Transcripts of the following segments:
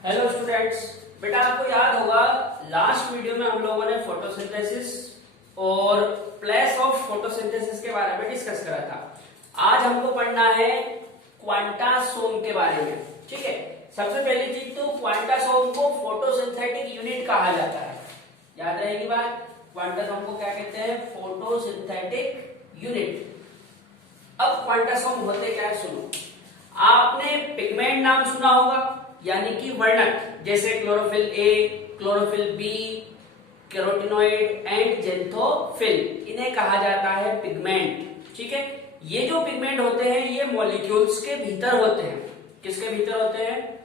Hello students. बेटा आपको याद होगा लास्ट वीडियो में हम लोगों ने फोटोसिंथेसिस और प्लेस ऑफ फोटोसिंथेसिस के बारे में डिस्कस करा था। आज हमको पढ़ना है क्वांटासोम के बारे में। ठीक है, सबसे पहली चीज तो क्वांटासोम को फोटोसिंथेटिक यूनिट कहा जाता है। याद रहेगी बात, क्वांटासोम को क्या कहते हैं? Photosynthetic unit. अब क्वांटासोम होते क्या है सुनो। आपने पिगमेंट नाम सुना होगा, यानी कि वर्णक, जैसे chlorophyll A, chlorophyll B, carotenoid and xanthophyll, इन्हें कहा जाता है पिगमेंट। ठीक है, ये जो पिगमेंट होते हैं ये मॉलिक्यूल्स के भीतर होते हैं। किसके भीतर होते हैं?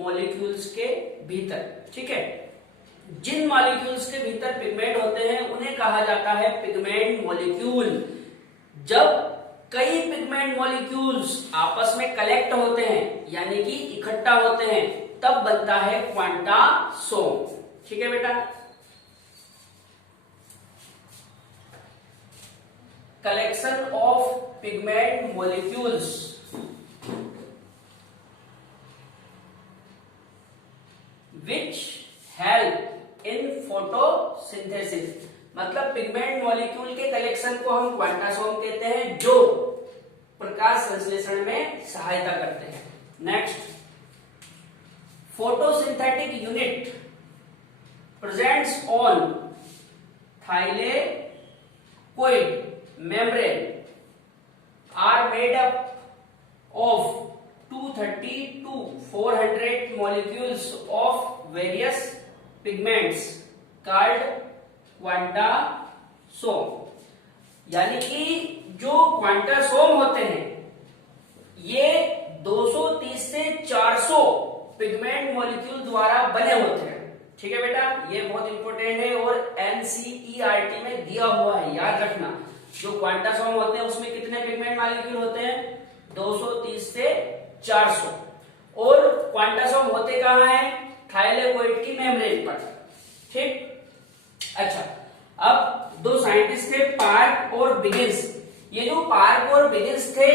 मॉलिक्यूल्स के भीतर। ठीक है, जिन मॉलिक्यूल्स के भीतर पिगमेंट होते हैं उन्हें कहा जाता है पिगमेंट मॉलिक्यूल। जब कई पिगमेंट मॉलिक्यूल्स आपस में कलेक्ट होते हैं, यानी कि इकट्ठा होते हैं, तब बनता है क्वांटासोम। ठीक है बेटा, collection of pigment molecules which help in photosynthesis. मतलब पिगमेंट मॉलिक्यूल के कलेक्शन को हम क्वांटासोम कहते हैं, जो प्रकाश संश्लेषण में सहायता करते हैं। Next, photosynthetic unit presents on thylakoid membrane are made up of 230 to 400 molecules of various pigments called quantasome. यानी कि जो क्वांटासोम होते हैं ये 230 से 400 पिगमेंट मॉलिक्यूल द्वारा बने होते हैं। ठीक है बेटा, ये बहुत इंपॉर्टेंट है और एनसीईआरटी में दिया हुआ है, याद रखना। जो क्वांटासोम होते हैं उसमें कितने पिगमेंट मॉलिक्यूल होते हैं? 230 से 400। और क्वांटासोम होते कहां है? थाइलेकोइड की मेम्ब्रेन पर। ठीक, अच्छा, अब दो साइंटिस्ट थे, पार्क और बिगिंस। ये जो पार्क और बिगिंस थे,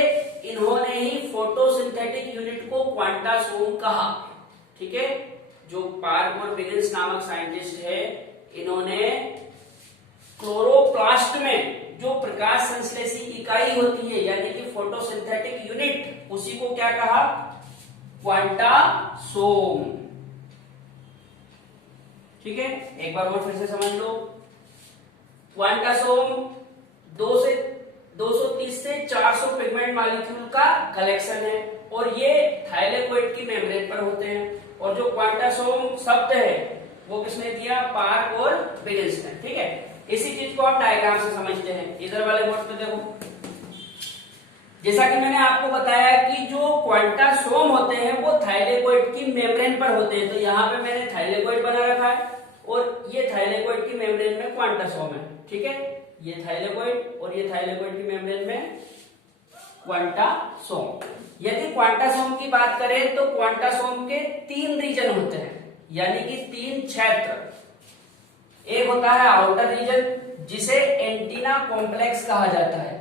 इन्होंने ही फोटोसिंथेटिक यूनिट को क्वांटासोम कहा। ठीक है, जो पार्क और बिगिंस नामक साइंटिस्ट है, इन्होंने क्लोरोप्लास्ट में जो प्रकाश संश्लेषी इकाई होती है, यानी कि फोटोसिंथेटिक यूनिट, उसी को क्या कहा? क्वांटासोम। ठीक है, एक बार और फिर से समझ लो। क्वांटासोम 230 से 400 पिगमेंट मॉलिक्यूल का कलेक्शन है और ये थाइलेकोइड की मेम्ब्रेन पर होते हैं। और जो क्वांटासोम शब्द है वो किसने दिया? पार्क और बिगिंस ने। ठीक है, इसी चीज को आप डायग्राम से समझते हैं। इधर वाले बोर्ड पे देखो, जैसा कि मैंने आपको बताया कि जो क्वांटासोम होते हैं वो थाइलेकोइड की मेम्ब्रेन पर होते हैं। तो यहाँ पे मैंने थाइलेकोइड बना रखा है और ये थाइलेकोइड की मेम्ब्रेन में क्वांटासोम है। ठीक है, ये थाइलेकोइड और ये थाइलेकोइड की मेम्ब्रेन में क्वांटासोम। यदि क्वांटासोम की बात करें तो क्वांटासोम के 3 रीजन होते हैं, यानी कि 3 क्षेत्र। एक होता है आउटर रीजन, जिसे एंटीना कॉम्प्लेक्स कहा जाता है।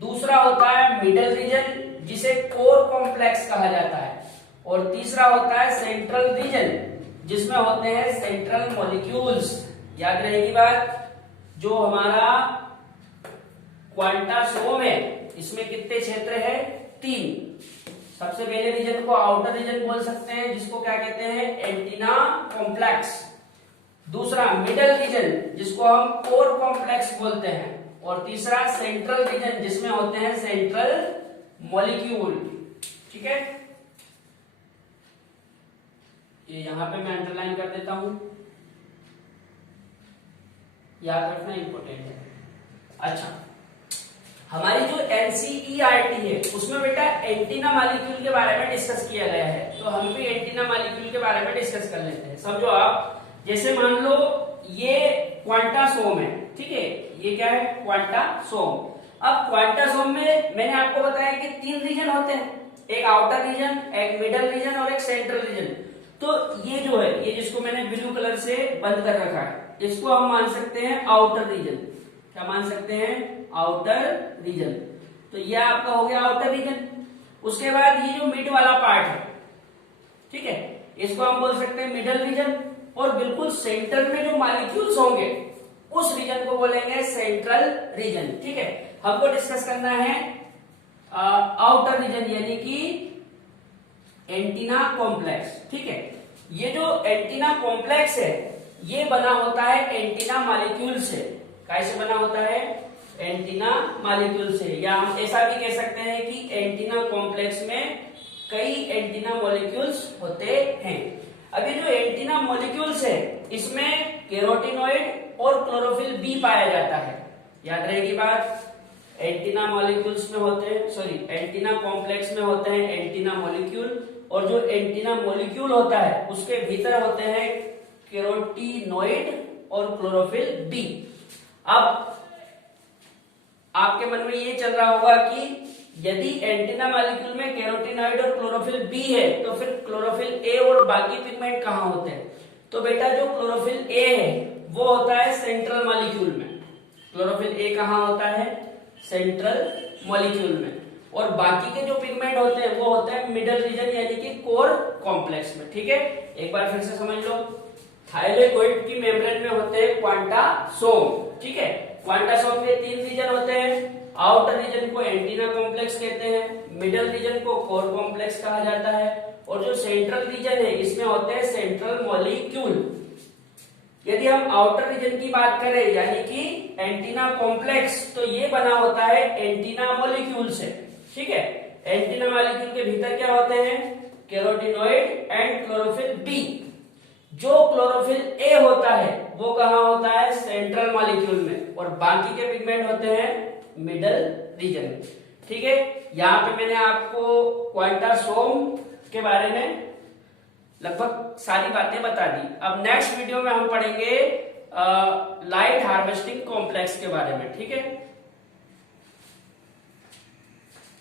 दूसरा होता है मिडल रीजन, जिसे कोर कॉम्प्लेक्स कहा जाता है। और तीसरा होता है सेंट्रल रीजन, जिसमें होते हैं सेंट्रल मॉलिक्यूल्स। याद रहेगी बात, जो हमारा क्वांटासोम है इसमें कितने क्षेत्र है? 3। सबसे पहले रीजन को आउटर रीजन बोल सकते हैं, जिसको क्या कहते हैं? Antenna complex. दूसरा मिडल रीजन, जिसको हम कोर कॉम्प्लेक्स बोलते हैं। और तीसरा सेंट्रल रीजन, जिसमें होते हैं सेंट्रल मॉलिक्यूल। ठीक है, ये यहां पे मैं अंडरलाइन कर देता हूं, याद रखना इंपॉर्टेंट है। अच्छा, हमारी जो एनसीईआरटी है उसमें बेटा एंटीना मॉलिक्यूल के बारे में डिस्कस किया गया है, तो हम भी एंटीना मॉलिक्यूल के बारे में डिस्कस कर लेते हैं। समझो आप, जैसे मान लो ये क्वांटासोम है। ठीक है, ये क्या है? क्वांटासोम। अब क्वांटासोम में मैंने आपको बताया कि 3 रीजन होते हैं, एक आउटर रीजन, एक मिडल रीजन और एक सेंट्रल रीजन। तो ये जो है, ये जिसको मैंने ब्लू कलर से बंद कर रखा है, इसको हम मान सकते हैं आउटर रीजन। क्या मान सकते हैं? Outer region. तो ये आपका हो गया आउटर रीजन। उसके बाद ये जो मिड वाला पार्ट है, ठीक है, इसको हम बोल सकते हैं मिडल रीजन, और बिल्कुल सेंटर में जो मॉलिक्यूल्स होंगे उस रीजन को बोलेंगे सेंट्रल रीजन। ठीक है, हमको डिस्कस करना है आउटर रीजन यानी कि एंटीना कॉम्प्लेक्स। ठीक है, ये जो एंटीना कॉम्प्लेक्स है ये बना होता है एंटीना मॉलिक्यूल से। कैसे बना होता है? एंटीना मॉलिक्यूल से, या हम ऐसा भी कह सकते हैं कि एंटीना कॉम्प्लेक्स में कई एंटीना मॉलिक्यूल्स होते हैं। अभी जो एंटीना मॉलिक्यूल्स है इसमें कैरोटीनॉइड और क्लोरोफिल बी पाया जाता है। याद रहेगी बात, एंटीना मॉलिक्यूल्स में होते हैं, सॉरी एंटीना कॉम्प्लेक्स में होते हैं एंटीना मॉलिक्यूल, और जो एंटीना मॉलिक्यूल होता है उसके भीतर होते हैं कैरोटीनॉइड और क्लोरोफिल बी। अब आपके मन में ये चल रहा होगा कि यदि एंटीना मॉलिक्यूल में कैरोटीनॉइड और क्लोरोफिल बी है तो फिर क्लोरोफिल ए और बाकी पिगमेंट कहाँ होते हैं? तो बेटा जो क्लोरोफिल ए है वो होता है सेंट्रल मॉलिक्यूल में। क्लोरोफिल ए कहाँ होता है? सेंट्रल मॉलिक्यूल में। और बाकी के जो पिगमेंट होते हैं वो होते हैं मिडल रीजन यानी कि कोर कॉम्प्लेक्स में। ठीक है, एक बार फिर से समझ लो, थाइलेकोइड की मेम्ब्रेन में होते हैं क्वांटासोम। ठीक है, क्वांटासोम के 3 रीजन होते हैं। आउटर रीजन को एंटीना कॉम्प्लेक्स कहते हैं, मिडल रीजन को कोर कॉम्प्लेक्स कहा जाता है, और जो सेंट्रल रीजन है इसमें होते हैं सेंट्रल मॉलिक्यूल। यदि हम आउटर रीजन की बात करें यानी कि एंटीना कॉम्प्लेक्स, तो ये बना होता है एंटीना मॉलिक्यूल से। ठीक है, एंटीना मॉलिक्यूल के भीतर क्या होते हैं? Carotenoid and chlorophyll B. जो क्लोरोफिल ए होता है वो कहाँ होता है? सेंट्रल मॉलिक्यूल में, और बाकी के पिगमेंट होते हैं मिडल रीजन में। ठीक है, यहाँ पे मैंने आपको क्वांटासोम के बारे में लगभग सारी बातें बता दी। अब नेक्स्ट वीडियो में हम पढ़ेंगे लाइट हार्वेस्टिंग कॉम्प्लेक्स के बारे में। ठीक है।